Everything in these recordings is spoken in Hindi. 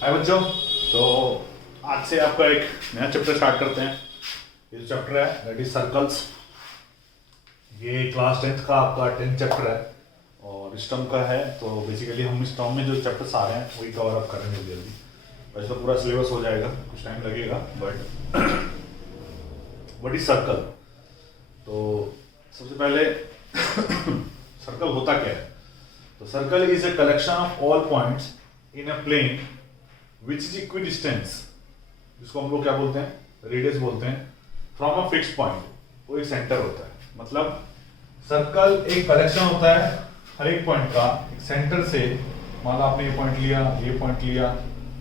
हाय बच्चों। तो आज से आपका एक नया चैप्टर स्टार्ट करते हैं। ये चैप्टर है दैट इज सर्कल्स। ये क्लास 10th का आपका 10th चैप्टर है और इस टर्म का है। तो बेसिकली हम इस टर्म में जो चैप्टर्स आ रहे हैं वही कवर अप करेंगे जल्दी। वैसे तो पूरा सिलेबस हो जाएगा, कुछ टाइम लगेगा, बट व्हाट इज सर्कल। तो सबसे पहले सर्कल होता क्या है। तो circle is a collection of all points in a plane which is equidistance, जिसको हम लोग क्या बोलते हैं, रेडियस बोलते हैं, फ्रॉम अ फिक्स्ड पॉइंट। वो एक सेंटर होता है, मतलब सर्कल एक कलेक्शन होता है हर एक पॉइंट का, एक सेंटर से। मान लो आपने ये पॉइंट लिया, ये पॉइंट लिया,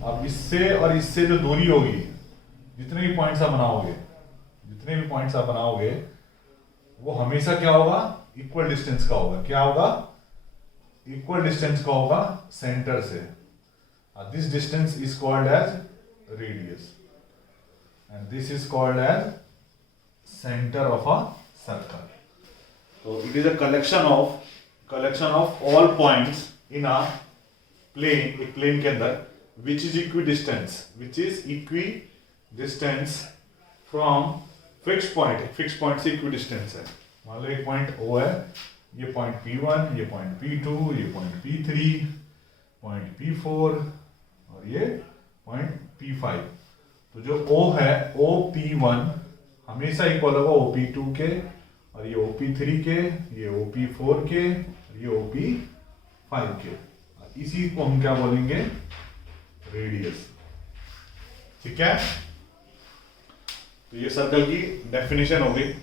अब इससे और इससे जो दूरी होगी, जितने भी पॉइंट्स आप बनाओगे वो हमेशा क्या होगा, इक्वल डिस्टेंस का होगा। क्या होगा, इक्वल डिस्टेंस का होगा सेंटर से। This distance is called as radius and this is called as center of a circle. So it is a collection of all points in a plane, एक plane के अंदर, which is equidistance from fixed point. fixed point से equidistance है। मान लो एक पॉइंट O है, ये पॉइंट P1, ये पॉइंट P2, ये पॉइंट P3, पॉइंट P4 और ये पॉइंट P5। तो जो O है, OP1 हमेशा इक्वल होगा OP2 के, और ये OP3 के, ये OP4 के, ये OP5 के। इसी को हम क्या बोलेंगे, रेडियस। ठीक है। तो ये सर्कल की डेफिनेशन हो गई।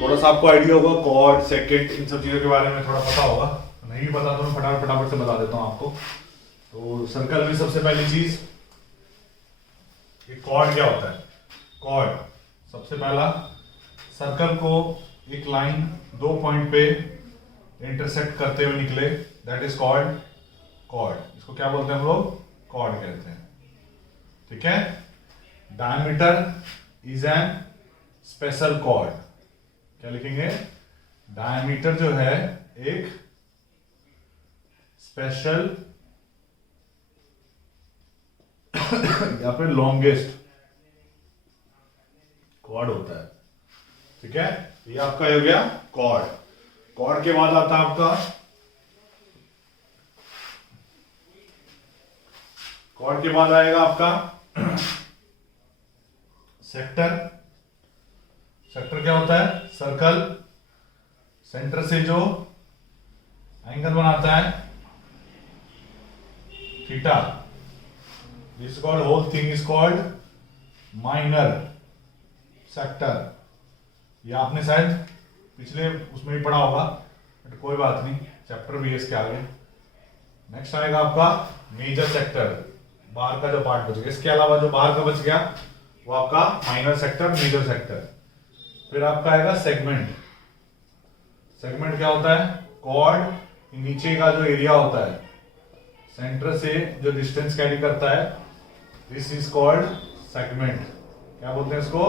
थोड़ा सा आपको आइडिया होगा कॉर्ड, सेकेंड, इन सब चीजों के बारे में थोड़ा पता होगा। नहीं पता तो मैं फटाफट से बता देता हूं आपको। तो सर्कल में सबसे पहली चीज, कॉर्ड क्या होता है। कॉर्ड सबसे पहला, सर्कल को एक लाइन दो पॉइंट पे इंटरसेक्ट करते हुए निकले, दैट इज कॉल्ड कॉर्ड। इसको क्या बोलते हैं हम लोग, कॉर्ड कहते हैं। ठीक है। Diameter is an special chord. क्या लिखेंगे, डायमीटर जो है एक स्पेशल या फिर लॉन्गेस्ट कॉर्ड होता है। ठीक है। ये आपका हो गया कॉर्ड। कॉर्ड के बाद आता है आपका, कॉर्ड के बाद आएगा आपका सेक्टर। सेक्टर क्या होता है, सर्कल सेंटर से जो एंगल बनाता है theta, this called, whole thing is called minor sector. ये आपने शायद पिछले उसमें भी पढ़ा होगा, बट कोई बात नहीं, चैप्टर भी है इसके आगे। नेक्स्ट आएगा आपका मेजर सेक्टर, बाहर का जो पार्ट बच गया। इसके अलावा जो बाहर का बच गया वो आपका माइनर सेक्टर, मेजर सेक्टर। फिर आपका आएगा सेगमेंट। सेगमेंट क्या होता है, कॉर्ड नीचे का जो एरिया होता है, सेंटर से जो डिस्टेंस कैरी करता है, दिस इज कॉल्ड सेगमेंट। क्या बोलते हैं इसको,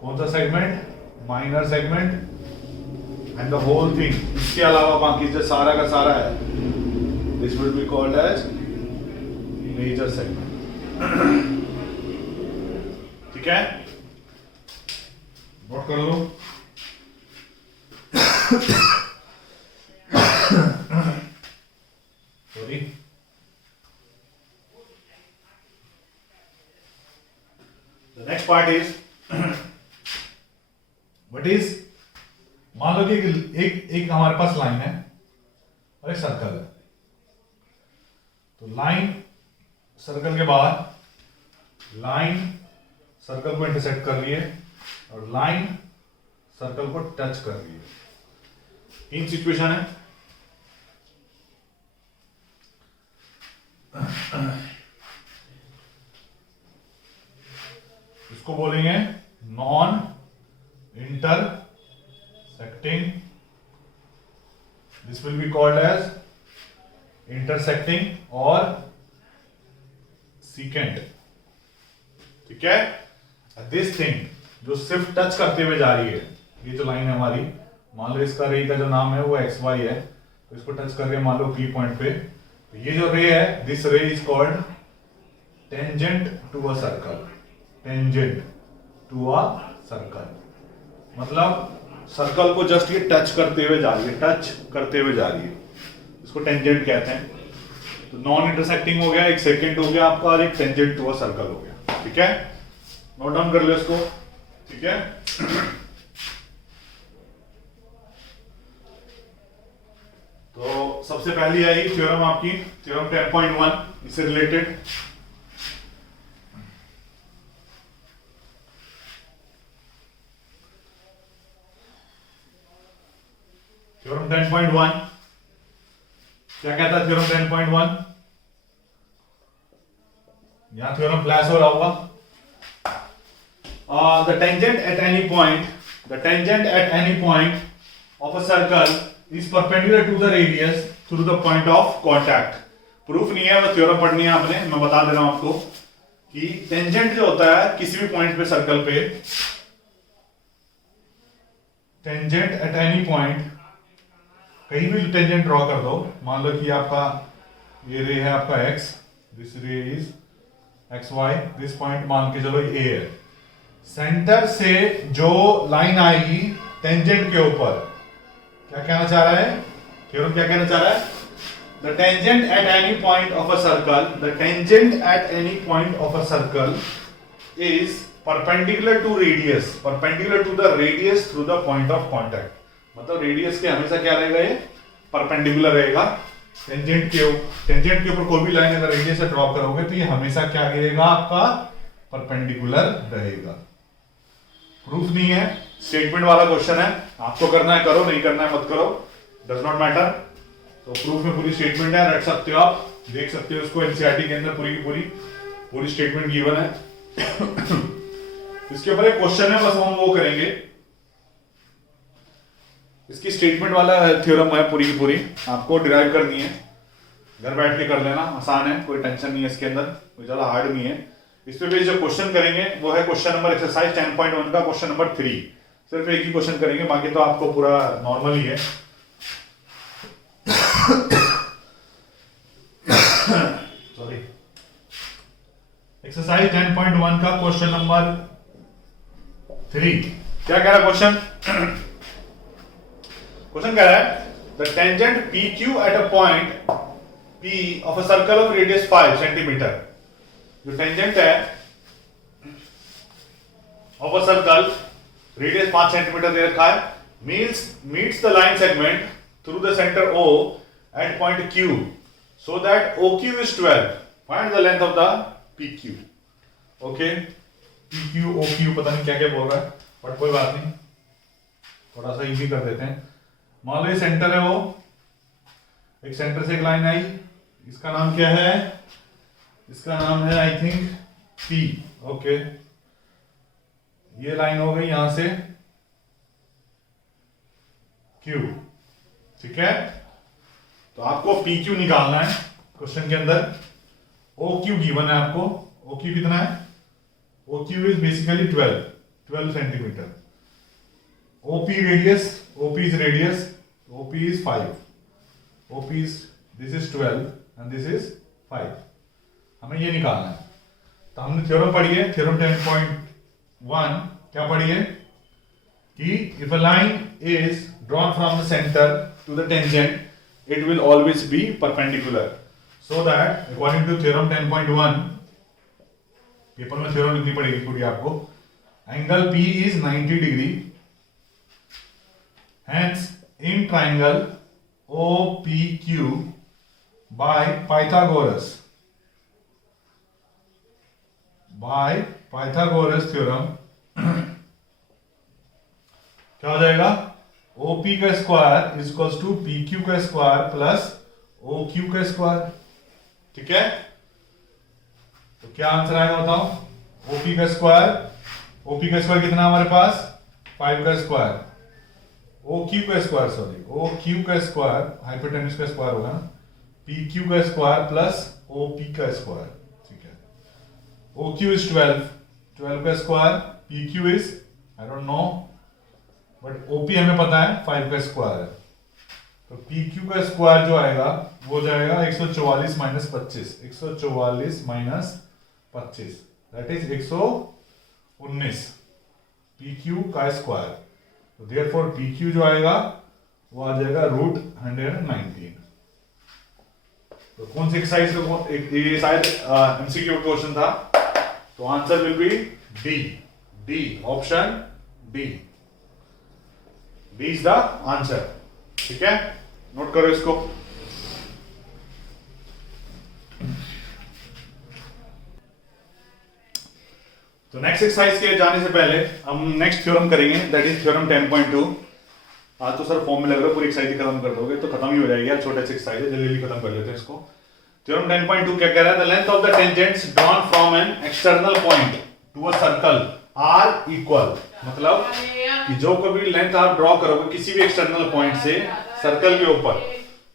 कौन सा segment, minor segment. And the whole thing, इसके अलावा बाकी जो सारा का सारा है, this will be called as major segment. ठीक है, नोट कर लो। Sorry, the next part is what is, मान लो कि एक हमारे पास लाइन है और एक सर्कल है। तो लाइन सर्कल के बाद, लाइन सर्कल को इंटरसेक्ट कर रही है और लाइन सर्कल को टच कर रही है। तीन सिचुएशन है। इसको बोलेंगे non intersecting, this will be called as intersecting और सीकेंट। ठीक है। दिस थिंग जो सिर्फ टच करते हुए जा रही है, ये जो लाइन है हमारी, मान लो इसका रे का जो नाम है वो एक्स वाई है, तो इसको टच कर रही है मान लो पी पॉइंट पे, तो ये जो रे है, this ray is called tangent to a circle, tangent to a circle मतलब सर्कल को जस्ट ये टच करते हुए जा रही है, टच करते हुए जा रही है, इसको टेंजेंट कहते हैं। तो नॉन इंटरसेक्टिंग हो गया, एक सेकेंड हो गया आपका, और एक टेंजेंट टू अ सर्कल हो गया। ठीक है, नोट डाउन कर लो इसको। ठीक है, तो सबसे पहली आई थ्योरम आपकी, थ्योरम 10.1 इससे रिलेटेड। थ्योरम 10.1 क्या कहता है? थ्योरम 10.1 यहां थ्योरम फ्लैश हो रहा होगा। The tangent at any point, the tangent at any point of a circle is perpendicular to the radius through the point of contact. Proof नहीं है, बस थ्योरम पढ़नी है आपने। मैं बता दे रहा हूं आपको कि टेंजेंट जो होता है किसी भी पॉइंट पे सर्कल पे, टेंजेंट एट एनी पॉइंट, कहीं भी टेंजेंट ड्रॉ कर दो। मान लो कि आपका ये रे है आपका x, this ray is X Y, this point मान के चलो ए है। सेंटर से जो लाइन आएगी टेंजेंट के ऊपर, क्या कहना चाह रहा है थ्योरम? क्या कहना चाह रहा है? The tangent at any point of a circle, the tangent at any point of a circle is perpendicular to radius, perpendicular to the radius through the point of contact. मतलब रेडियस के हमेशा क्या रहेगा? ये परपेंडिकुलर रहेगा टेंजेंट के ऊपर कोई भी लाइन अगर रेडियस से ड्रॉप करोगे तो ये हमेशा क्या गिरेगा? आपका परपेंडिकुलर रहेगा। प्रूफ नहीं है, स्टेटमेंट वाला क्वेश्चन है, आपको करना है करो, नहीं करना है मत करो, डज नॉट मैटर। तो प्रूफ में पूरी स्टेटमेंट है, रख सकते हो आप, देख सकते हो उसको, एनसीईआरटी के अंदर पूरी की पूरी स्टेटमेंट गिवन है। इसके ऊपर एक क्वेश्चन है, बस हम वो करेंगे। इसकी स्टेटमेंट वाला थ्योरम है पूरी की पूरी, आपको डिराइव करनी है, घर बैठ के कर लेना, आसान है, कोई टेंशन नहीं है इसके अंदर, कोई ज्यादा हार्ड नहीं है। इस पे भी जो क्वेश्चन करेंगे वो है क्वेश्चन नंबर एक्सरसाइज 10.1 का क्वेश्चन नंबर 3। सिर्फ एक ही क्वेश्चन करेंगे, बाकी तो आपको पूरा नॉर्मल ही है। सॉरी, एक्सरसाइज 10.1 का क्वेश्चन नंबर 3 क्या कह रहा है क्वेश्चन? क्वेश्चन कह रहा है the tangent PQ at a point P of a circle of radius 5 centimetre. जो टेंजेंट है of a circle, radius 5 centimetre दे रखा है, meets the line segment through the centre O at point Q so that OQ is 12. Find the length of the PQ. Okay, PQ OQ पता नहीं क्या क्या बोल रहा है, बट कोई बात नहीं, थोड़ा सा इजी कर देते हैं। मान लो ये सेंटर है, वो एक सेंटर से एक लाइन आई, इसका नाम क्या है? इसका नाम है आई थिंक P। ओके, ये लाइन हो गई यहां से Q। ठीक है, तो आपको PQ निकालना है क्वेश्चन के अंदर। OQ गिवन है आपको, OQ कितना है? OQ is basically 12 centimetre. OP radius, OP is radius, OP is 5, OP is, this is 12 and this is 5। हमें ये निकालना है। तो हमने थ्योरम पढ़ी है, थ्योरम 10.1 क्या पढ़ी है कि if a line is drawn from the center to the tangent, it will always be perpendicular, so that according to theorem 10.1, paper में थ्योरम लिखनी पड़ेगी पूरी आपको, angle P is 90 degree, hence in triangle OPQ by Pythagoras theorem क्या हो जाएगा? OP का square is equals to PQ का स्क्वायर प्लस OQ का स्क्वायर। ठीक है, तो क्या आंसर आएगा बताओ? OP का स्क्वायर कितना हमारे पास? 5 का स्क्वायर, OQ का स्क्वायर, सॉरी OQ का स्क्वायर, हाइपोटेन्यूज का स्क्वायर होगा ना, PQ का स्क्वायर प्लस OP का स्क्वायर। ठीक है, OQ इज 12 का square, PQ is I don't know, but OP हमें पता है 5 का स्क्वायर है। तो PQ का स्क्वायर जो आएगा वो जाएगा 144 minus 25, 144 minus 25, that is 119 PQ का स्क्वायर। तो देयरफॉर PQ जो आएगा वो आ जाएगा √119। तो कौन सी एक्सरसाइज का ये शायद MCQ क्वेश्चन था, तो answer will B D, option D is the answer. ठीक है, नोट करो इसको। तो नेक्स्ट एक्सरसाइज के जाने से पहले हम नेक्स्ट थ्योरम करेंगे, दैट इज थ्योरम 10.2। आज तो सर फॉर्म में लग रहा है पूरी एक्सरसाइज ही खत्म कर दोगे, तो खत्म ही हो जाएगी यार, छोटे से एक्सरसाइज है, जल्दी खत्म कर लेते हैं इसको। थ्योरम 10.2 क्या कह रहा है? The length of the tangents drawn from an external point to a circle are equal, मतलब कि जो कभी लेंथ आप ड्रॉ करोगे किसी भी एक्सटर्नल पॉइंट से सर्कल के ऊपर,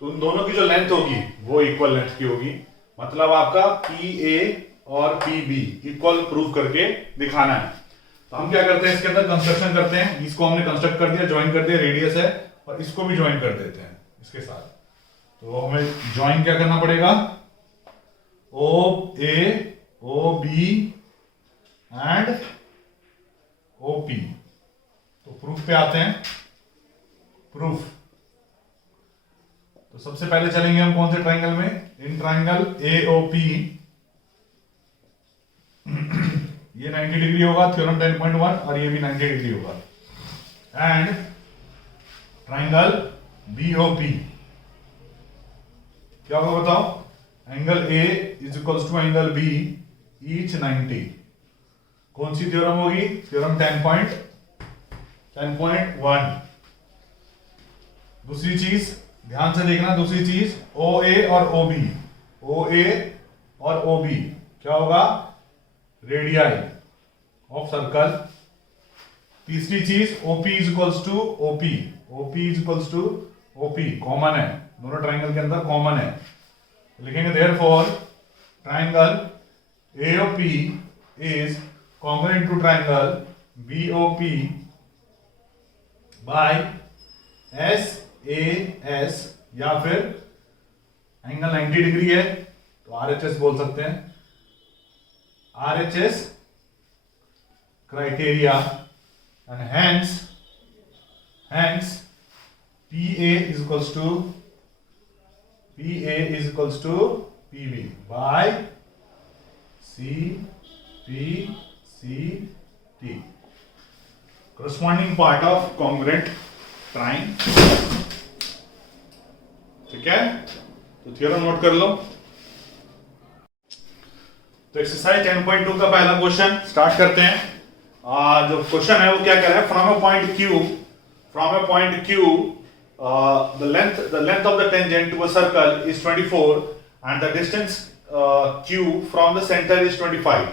तो उन दोनों की जो लेंथ होगी वो इक्वल लेंथ की होगी। मतलब आपका PA और PB इक्वल प्रूव करके दिखाना है। तो हम क्या करते हैं, इसके अंदर कंस्ट्रक्शन करते हैं। इसको हमने कंस्ट्रक्ट कर दिया, ज्वाइन कर दिया, रेडियस है, और इसको भी ज्वाइन कर देते हैं इसके साथ। तो हमें ज्वाइन क्या करना पड़ेगा? OA, OB and OP। तो प्रूफ पे आते हैं। प्रूफ तो सबसे पहले चलेंगे हम कौन से ट्राइंगल में? इन ट्राइंगल AOP ये 90 डिग्री होगा, थ्योरम 10.1, और ये भी 90 डिग्री होगा। एंड ट्राइंगल BOP क्या होगा बताओ? Angle A is equals to angle B, each 90। कौन सी थ्योरम होगी? थ्योरम 10.1। दूसरी चीज ध्यान से देखना, दूसरी चीज OA और OB क्या होगा? Radii of circle. तीसरी चीज OP is equals to OP, common है, दोनों ट्राइंगल के अंदर कॉमन है। लिखेंगे therefore triangle AOP is congruent to triangle BOP by SAS, या फिर एंगल 90 डिग्री है तो RHS बोल सकते हैं। RHS criteria, and hence PA is equals to PB by CPCT, corresponding part of congruent triangle। ठीक है, तो थ्योरम नोट कर लो। तो एक्सरसाइज 10.2 का पहला क्वेश्चन स्टार्ट करते हैं। जो क्वेश्चन है वो क्या कह रहा है? From a point Q the length of the tangent to a circle is 24 and the distance Q from the centre is 25।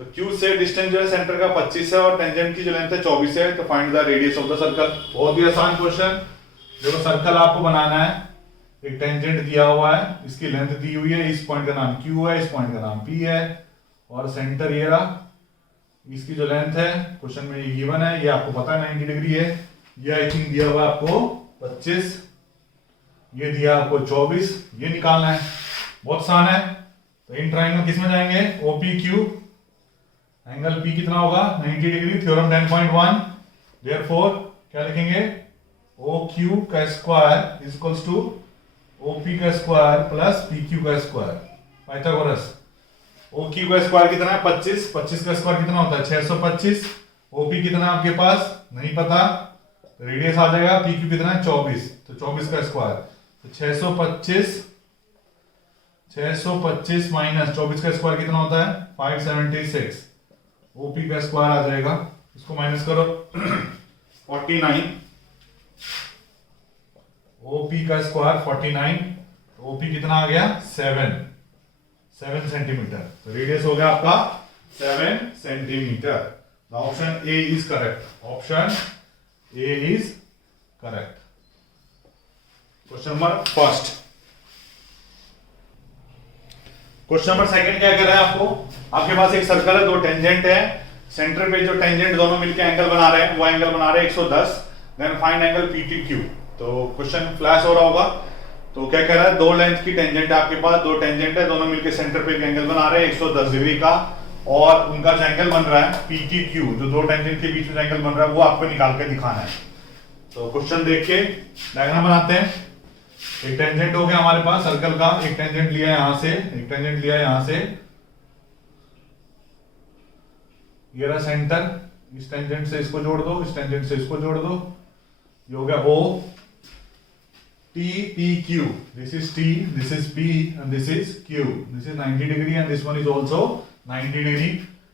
तो Q से डिस्टेंस जो है सेंटर का 25 है और टेंजेंट की जो लेंथ है 24 है। तो find the radius of the circle. बहुत ही आसान क्वेश्चन। देखो सर्कल आपको बनाना है, एक टेंजेंट दिया हुआ है, इसकी लेंथ दी हुई है, इस पॉइंट का नाम Q है, इस पॉइंट का नाम P है, और सेंटर ये रहा। इसकी जो लेंथ है क्वेश्चन में ये गिवन है, ये आपको पता है 90 डिग्री है। ये आई थिंक दिया हुआ आपको 25, ये दिया आपको 24, ये निकालना है। बहुत आसान है। तो इन ट्राइंगल किस में जाएंगे? OPQ। एंगल P कितना होगा? 90 डिग्री। थ्योरम 10.1। देयरफॉर क्या लिखेंगे? OQ का square is equals to OP का स्क्वायर प्लस PQ का स्क्वायर, पाइथागोरस। OQ का स्क्वायर कितना है? 25। 25 का स्क्वायर कितना होता है? 625। OP कितना आपके पास नहीं पता, तो रेडियस आ जाएगा। PQ कितना है? 24। तो 24 का स्क्वायर, तो 625 माइनस 24 का स्क्वायर कितना होता है? 576। OP का स्क्वायर आ जाएगा, इसको माइनस करो 49। OP का स्क्वायर 49, OP कितना आ गया? 7 सेंटीमीटर। तो रेडियस हो गया आपका 7 centimetre. The option A is correct. Option A is correct. Question number first. Question number second क्या कर रहा है आपको? आपके पास एक सर्कल है, दो टेंजेंट है, सेंटर पे जो टेंजेंट दोनों मिलकर एंगल बना रहे हैं, वो एंगल बना रहे हैं 110। Then find angle PTQ। तो क्वेश्चन फ्लैश हो रहा होगा। तो क्या कह रहा है, दो लेंथ की टेंजेंट है आपके पास, दो टेंजेंट है, दोनों मिलकर सेंटर पे एक एंगल बना रहे हैं 110 डिग्री का, और उनका जो एंगल बन रहा है PTQ, जो दो टेंजेंट के बीच में एंगल बन रहा है वो आपको निकाल के दिखाना है। तो क्वेश्चन देख के डायग्राम बनाते हैं। एक टेंजेंट हो गया हमारे पास सर्कल का, एक टेंजेंट लिया है यहां से, एक टेंजेंट लिया है यहां से, ये रहा सेंटर, इस टेंजेंट से इसको जोड़ दो, इस टेंजेंट से इसको जोड़ दो, ये हो गया O, T, P, Q. This is T, this is P, and this is Q. This is 90 degree and this one is also 90 degree.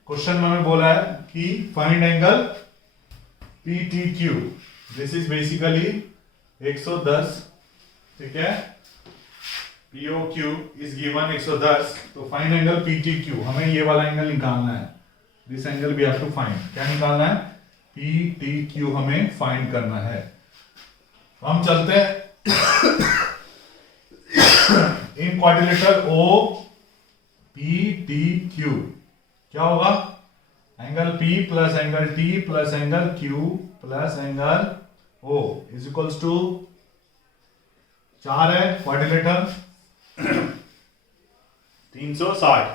Question में हमें बोला है कि find angle PTQ. This is basically 110, ठीक है, POQ is given 110, तो फाइंड एंगल PTQ, हमें ये वाला एंगल निकालना है। This angle we have to find, क्या निकालना है, PTQ हमें फाइंड करना है। हम चलते हैं इन क्वाड्रिलेटरल OPTQ, क्या होगा, angle P plus angle T plus angle Q plus angle O is equals to 4 है quadrilateral 360,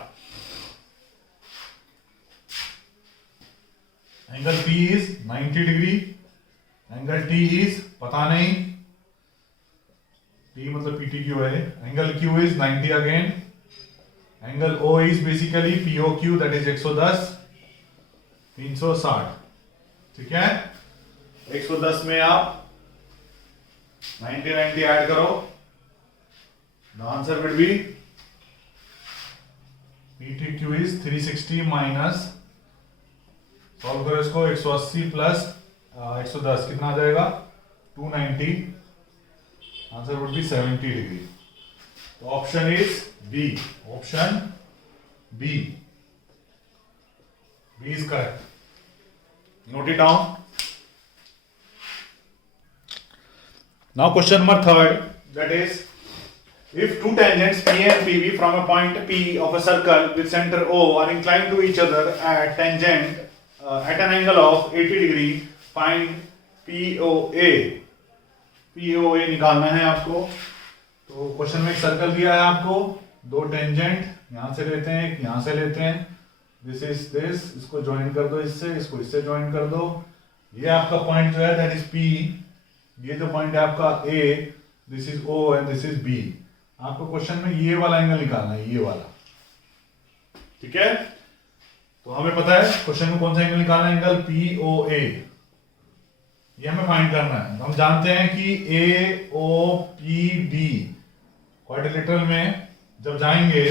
angle P is 90 degree, angle T is पता नहीं, T मतलब PTQ है, angle Q is 90 again, angle O is basically POQ that is 110, 360, ठीक है। 110 में आप 90 90 ऐड करो, the answer will be PTQ is 360 minus, solve करो इसको, 180 प्लस 110 कितना आ जाएगा, 290, आंसर वुड बी 70 डिग्री। तो option is B, option B is correct. Note it down. Now question number 3, that is, if two tangents P and PB from a point P of a circle with center O are inclined to each other at tangent at an angle of 80 degree, find POA। POA निकालना है आपको। तो क्वेश्चन में एक सर्कल दिया है आपको, दो टेंजेंट यहां से लेते हैं, एक यहां से लेते हैं, दिस इज दिस, इसको ज्वाइन कर दो इससे, इसको इससे ज्वाइन कर दो, ये आपका पॉइंट जो है दैट इज P, ये जो पॉइंट है आपका A, this is O and this is B। आपको क्वेश्चन में ये वाला एंगल निकालना है, ये वाला, ठीक है। तो हमें पता है क्वेश्चन में कौन सा एंगल निकालना है, एंगल POA, ये हमें फाइंड करना है। तो हम जानते हैं कि AOPB क्वाड्रिलेटरल में जब जाएंगे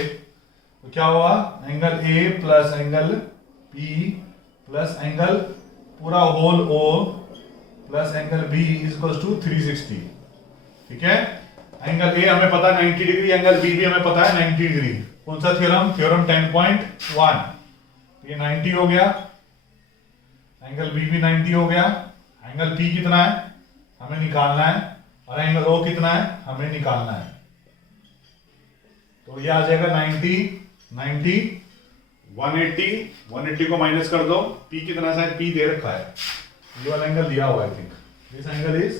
तो क्या होगा, angle A plus angle P plus angle पूरा whole O plus angle B is equal to 360, ठीक है। एंगल A हमें पता है 90 डिग्री, एंगल B भी हमें पता है 90 डिग्री। कौन सा थ्योरम, थ्योरम 10.1, ये 90 हो गया, एंगल B भी 90 हो गया, एंगल P कितना है हमें निकालना है, और एंगल O कितना है हमें निकालना है। तो ये आ जाएगा 90 90 180, 180 को माइनस कर दो, P कितना है, P दे रखा है, ये वाला एंगल दिया हुआ है, I think this angle is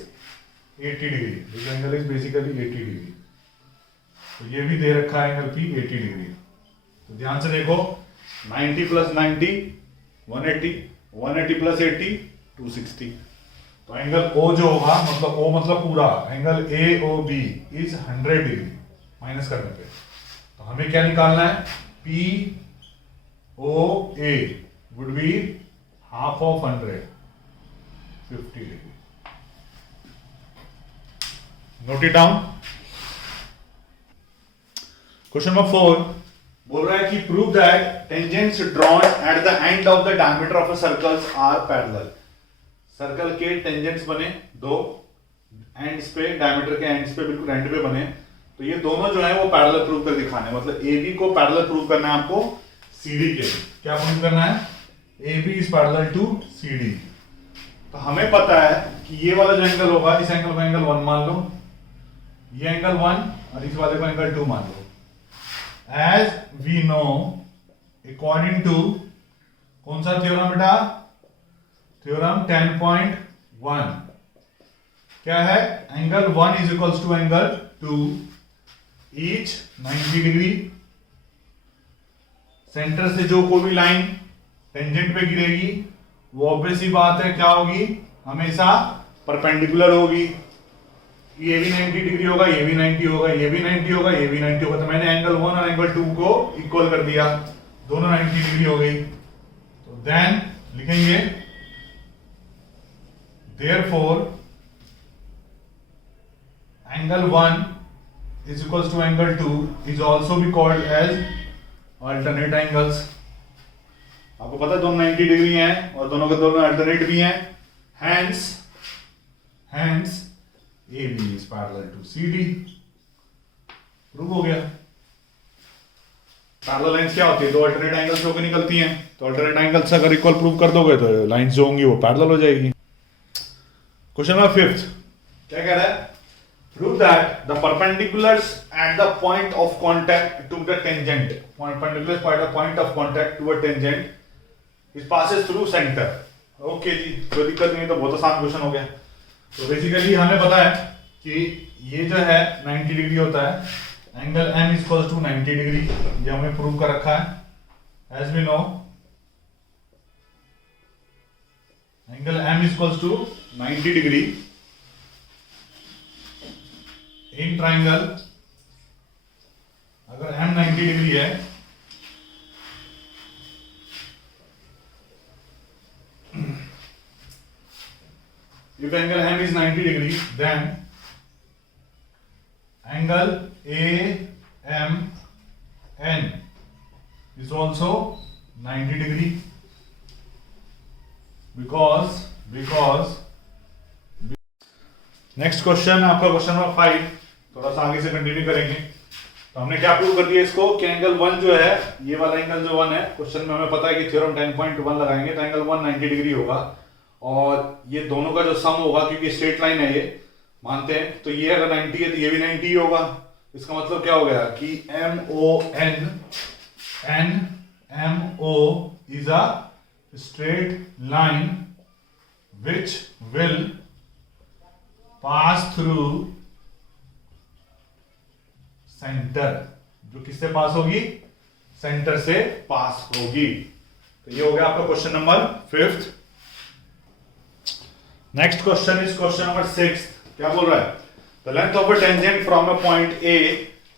80 degree, this angle is basically 80 degree, तो ये भी दे रखा है एंगल P 80 डिग्री। तो ध्यान से देखो, 90 प्लस 90 180, 180 प्लस 80 260, तो एंगल O जो होगा, मतलब O मतलब पूरा angle AOB is 100 degree, minus करने पे तो हमें क्या निकालना है, POA would be half of 100, 50 degree. Note it down. Question number 4 बोल रहा है कि prove that tangents drawn at the end of the diameter of a circles are parallel. Circle के टेंजेंट्स बने दो एंड्स पे, डायमीटर के एंड्स पे, बिल्कुल एंड पे बने, तो ये दोनों जो है वो पैरेलल प्रूव कर दिखाने, मतलब AB को पैरेलल प्रूव करना है आपको CD के। क्या प्रूव करना है, AB is parallel to CD। तो हमें पता है कि ये वाला जो एंगल होगा, इस एंगल को एंगल 1 मान लो, ये एंगल 1 और इस वाले को एंगल 2 मान लो। As we know according to कौन सा थ्योरम बेटा, थ्योरम 10.1, क्या है, angle 1 is equals to angle two each 90 degree. Centre से जो कोई भी लाइन टेंजेंट पे गिरेगी वो ऑब्वियस ही बात है क्या होगी, हमेशा परपेंडिकुलर होगी। ये भी 90 डिग्री होगा, ये भी 90 होगा, ये भी 90 होगा, ये भी 90 होगा। तो मैंने एंगल 1 और एंगल 2 को इक्वल कर दिया, दोनों 90 डिग्री हो गई। तो देन लिखेंगे therefore angle 1 is equals to angle 2 is also be called as alternate angles। आपको पता है दोनों 90 डिग्री हैं और दोनों के दोनों अल्टरनेट भी हैं। hence AB is parallel to CD। Prove हो गया। पैरेलल लाइंस क्या होती है, दो अल्टरनेट एंगल्स होकर निकलती हैं। तो अल्टरनेट एंगल्स अगर इक्वल प्रूव कर दोगे तो लाइंस जो होंगी वो पैरेलल हो जाएगी। क्वेश्चन नंबर 5 क्या कह रहा है, prove that the perpendiculars at the point of contact to the tangent, perpendiculars at the point of contact to a tangent is passes through center। Okay ji, कोई दिक्कत नहीं, तो बहुत आसान क्वेश्चन हो गया। तो बेसिकली हमें पता है कि ये जो है 90 डिग्री होता है, angle M is equal to 90 degree, ये हमें प्रूव कर रखा है। As we know angle M is equal to 90 degree in triangle. अगर M 90 डिग्री है if angle M is 90 degree then angle AMN is also 90 degree because next question आपका क्वेश्चन नंबर 5, थोड़ा सा आगे से कंटिन्यू करेंगे। तो हमने क्या प्रूव कर दिया इसको कि एंगल 1 जो है, ये वाला एंगल जो 1 है, क्वेश्चन में हमें पता है कि थ्योरम 10.1 लगाएंगे तो एंगल 1 90 डिग्री होगा और ये दोनों का जो सम होगा, क्योंकि स्ट्रेट लाइन है ये मानते हैं, तो ये अगर 90 है तो ये भी 90 ही होगा। इसका मतलब क्या हो गया कि MO is a straight line which will pass through center। जो किससे पास होगी, सेंटर से पास होगी। तो ये हो गया आपका question number 5। Next question is question number 6। क्या बोल रहा है, the length of a tangent from a point A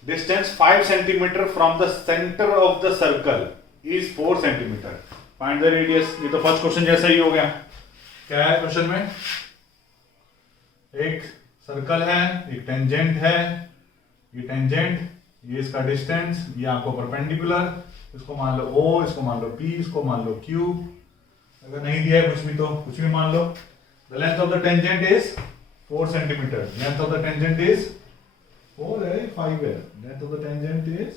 distance 5 centimetre from the centre of the circle is 4 centimetre, find the radius. ये तो फर्स्ट क्वेश्चन जैसा ही हो गया। क्या है क्वेश्चन में, एक सर्कल है, एक टेंजेंट है, ये टेंजेंट, ये इसका डिस्टेंस, ये आपको परपेंडिकुलर, इसको मान लो O, इसको मान लो P, इसको मान लो Q, अगर नहीं दिया है कुछ भी तो कुछ भी मान लो। The length of the tangent is 4 centimeter. Length of the tangent is 4 है, 5 है। Length of the tangent is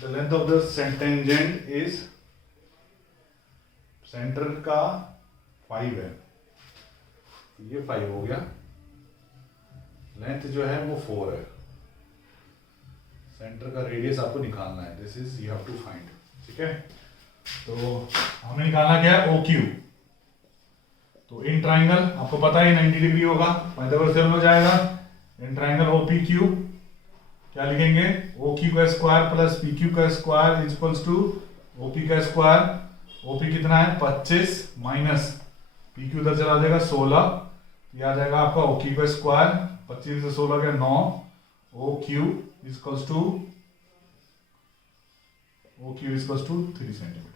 the length of the tangent is centre का 5 है, ये 5 हो गया। लेंथ जो है वो 4 है, सेंटर का रेडियस आपको निकालना है, this is you have to find. ठीक है, तो हमें निकालना क्या है, OQ। तो इन ट्राइंगल आपको पता है 90 डिग्री होगा, पाइथागोरस थ्योरम हो जाएगा। इन ट्राइंगल OPQ क्या लिखेंगे, OQ का स्क्वायर प्लस PQ का square is equals to OP का स्क्वायर। OP कितना है 25 माइनस PQ उधर चला जाएगा 16, ये आ जाएगा आपका OQ का स्क्वायर, 25 से 16 का 9, OQ is equals to 3 centimetre.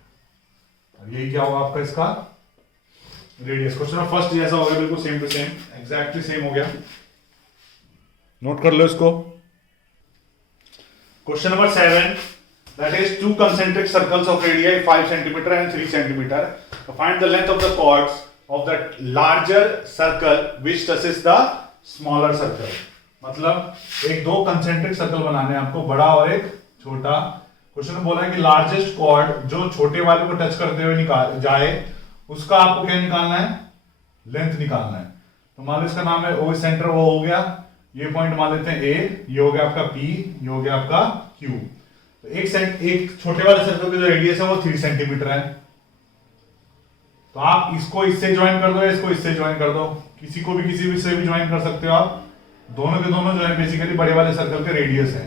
और यही क्या होगा आपका इसका रेडियस। क्वेश्चन नंबर फर्स्ट जैसा हो गया, बिल्कुल same to same, exactly same हो गया, नोट कर लो इसको। क्वेश्चन नंबर 7, that is two concentric circles of radii 5 centimeter and 3 centimeter. So find the length of the chords of the larger circle which touches the smaller circle। मतलब एक दो कंसेंट्रिक सर्कल बनाने हैं आपको, बड़ा और एक छोटा। क्वेश्चन में बोला है कि लार्जेस्ट कॉर्ड जो छोटे वाले को टच करते हुए निकाल जाए, उसका आपको क्या निकालना है, लेंथ निकालना है। तो मान लो इसका नाम है O सेंटर, वो हो गया, ये पॉइंट मान लेते हैं A, ये हो गया आपका P, ये हो गया आपका Q। तो एक छोटे वाले सर्कल की जो रेडियस है वो 3 सेंटीमीटर है। तो आप इसको इससे ज्वाइन कर दो, इसको इससे ज्वाइन कर दो, किसी को भी किसी भी से भी ज्वाइन कर सकते हो आप। दोनों के दोनों जो है बेसिकली बड़े वाले सर्कल के रेडियस है।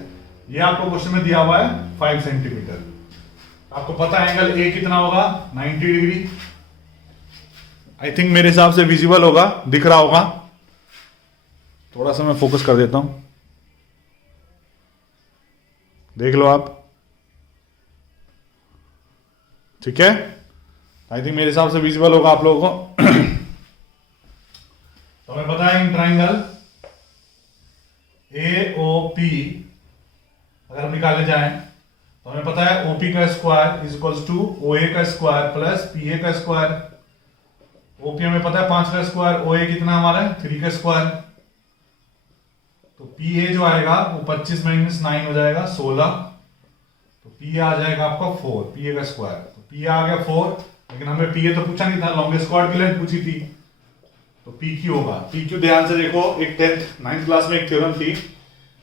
ये आपको क्वेश्चन में दिया हुआ है 5 सेंटीमीटर। आपको पता है एंगल ए कितना होगा, 90 डिग्री। आई थिंक मेरे हिसाब से विजिबल होगा, दिख रहा होगा। थोड़ा सा मैं फोकस कर देता हूं, देख लो आप, ठीक है। आई थिंक मेरे हिसाब से विजिबल होगा आप लोगों को। तो हमें पता है इन ट्राइंगल AOP अगर हम निकाले जाएं तो हमें पता है OP का square is equals to OA का स्क्वायर प्लस PA का स्क्वायर। OP हमें पता है 5 का स्क्वायर, OA कितना हमारा है 3 का स्क्वायर। तो PA जो आएगा वो 25 माइनस 9 हो जाएगा 16। तो PA आ जाएगा आपका 4, PA का स्क्वायर। तो PA आ गया 4, लेकिन हमें PA तो पूछा नहीं था, लॉन्गेस्ट कॉर्ड की लेंथ पूछी थी। तो PQ होगा, PQ ध्यान से देखो, एक 9th क्लास में एक थ्योरम थी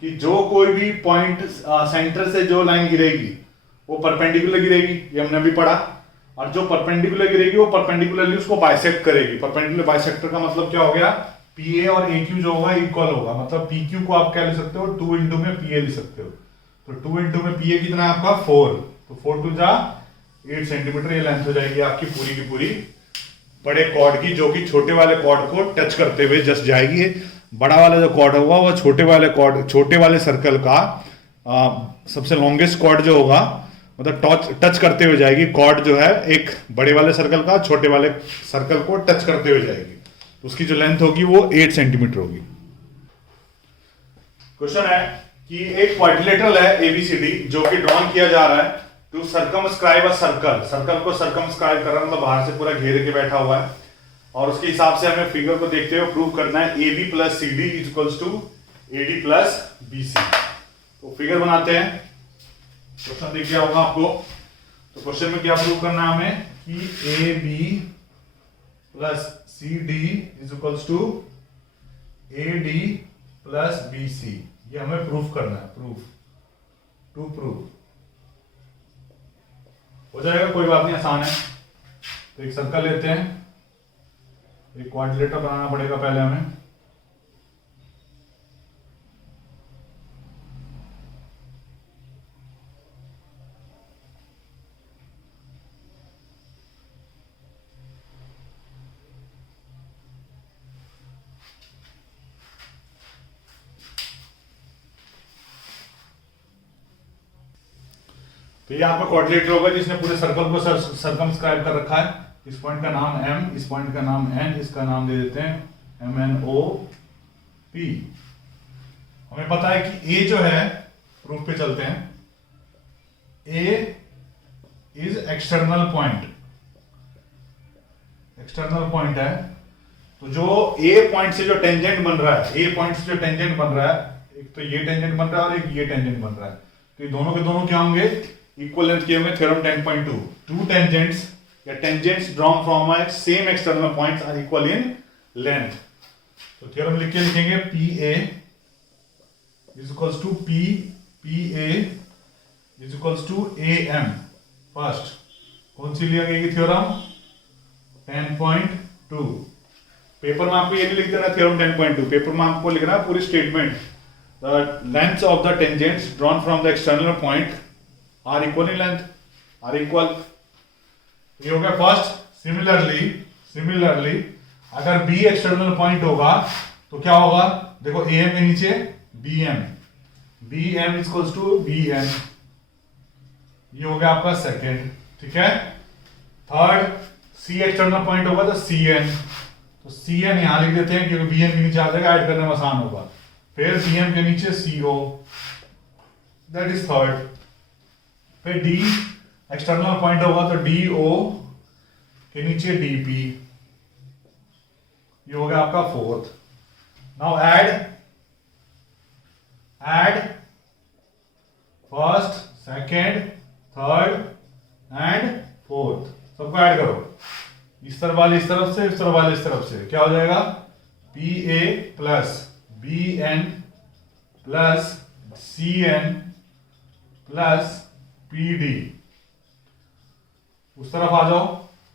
कि जो कोई भी पॉइंट सेंटर से जो लाइन गिरेगी वो परपेंडिकुलर गिरेगी, ये हमने अभी पढ़ा। और जो परपेंडिकुलर गिरेगी वो परपेंडिकुलरली उसको बाइसेक्ट करेगी। परपेंडिकुलर बाइसेक्टर का मतलब क्या हो गया, PA और AQ जो होगा इक्वल होगा। मतलब PQ को आप क्या ले सकते हो, 2 इंटू में PA ले सकते हो। तो 2 इंटू में PA कितना है आपका 4। तो 4 टू जा 8 सेंटीमीटर ये लेंथ हो जाएगी आपकी पूरी की पूरी बड़े कॉर्ड की, जो कि छोटे वाले कॉर्ड को टच करते हुए जस्ट जाएगी। बड़ा वाला जो कॉर्ड होगा वो छोटे वाले सर्कल का सबसे लॉन्गेस्ट कॉर्ड जो होगा मतलब टच करते हुए जाएगी। कॉर्ड जो है एक बड़े वाले सर्कल का छोटे वाले सर्कल को टच करते हुए जाएगी। तो उसकी जो लेंथ होगी वो 8 सेंटीमीटर होगी। क्वेश्चन है कि एक क्वाड्रिलेटरल है ABCD जो कि ड्रॉन किया जा रहा है to circumscribe a circle. Circle को सर्कमस्क्राइब कर रहा है, मतलब बाहर से पूरा घेरे के बैठा हुआ है। और उसके हिसाब से हमें फिगर को देखते हुए प्रूव करना है AB plus CD is equals to AD plus BC। तो फिगर बनाते हैं, क्वेश्चन दिख गया होगा आपको। तो क्वेश्चन में क्या प्रूव करना है हमें कि AB plus CD is equals to AD plus BC। ये हमें प्रूफ करना है, प्रूफ हो जाएगा, कोई बात नहीं, आसान है। तो एक सर्कल लेते हैं, एक क्वाड्रिलेटर बनाना पड़ेगा पहले हमें। तो ये आपका क्वाड्रिलेटर होगा जिसने पूरे सर्कल को सर्कमस्क्राइब कर रखा है। इस पॉइंट का नाम M, इस पॉइंट का नाम N, इसका नाम दे देते हैं MNOP। हमें पता है कि A जो है, प्रूफ पे चलते हैं, A इज एक्सटर्नल पॉइंट है। तो जो A पॉइंट से जो टेंजेंट बन रहा है, A पॉइंट से जो टेंजेंट बन रहा है, एक तो ये टेंजेंट बन रहा है और एक ये टेंजेंट बन रहा है। तो ये दोनों के दोनों क्या होंगे, इक्वल लेंथ के होंगे। थ्योरम 10.2, टू टेंजेंट्स या tangents drawn from a same external points are equal in length. तो थ्योरम लिख के लिखेंगे PA is equals to PA is equals to AM। First कौन सी लिया गई थ्योरम 10.2। पेपर में आपको ये नहीं लिख देना थ्योरम 10.2, पेपर में आपको लिखना है पूरी statement. The lengths of the tangents drawn from the external point are equal in length, are equal. ये हो गया फर्स्ट। सिमिलरली अगर B एक्सटर्नल पॉइंट होगा तो क्या होगा, देखो AM के नीचे BM is equals to BN। ये हो गया आपका सेकंड, ठीक है। थर्ड, C एक्सटर्नल पॉइंट होगा तो CN, तो CN यहां लिख देते हैं क्योंकि BN के नीचे आ जाएगा, ऐड करने में आसान होगा। फिर BM के नीचे CO, दैट इज थर्ड। फिर D एक्सटर्नल पॉइंट होगा तो DO के नीचे DP, ये हो गया आपका fourth. Now add first, second, third and fourth, सबको ऐड करो। इस तरफ वाले इस तरफ से, इस तरफ वाले इस तरफ से, क्या हो जाएगा PA plus BN plus CN plus PD। उस तरफ आ जाओ,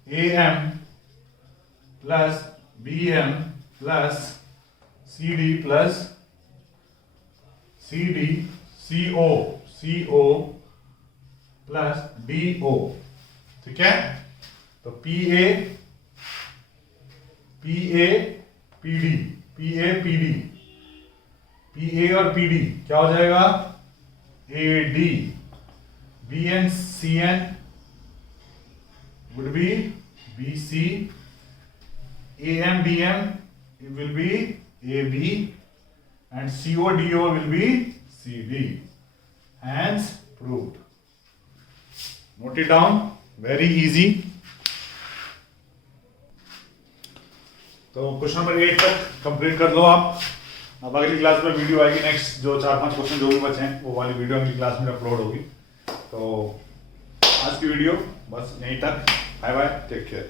AM plus BM plus CD plus CD CO plus DO, ठीक है। तो PA PD PA और PD क्या हो जाएगा, AD, BN CN would be BC, AM BM will be AB, and CODO will be CD. Hence proved. Note it down, very easy. तो क्वेश्चन नंबर 8 तक कंप्लीट कर लो आप। अब अगली क्लास में वीडियो आएगी, नेक्स्ट जो 4-5 क्वेश्चन जो भी बचे हैं वो वाली वीडियो अगली क्लास में अपलोड होगी। तो आज की वीडियो बस यहीं तक। Bye bye, take care.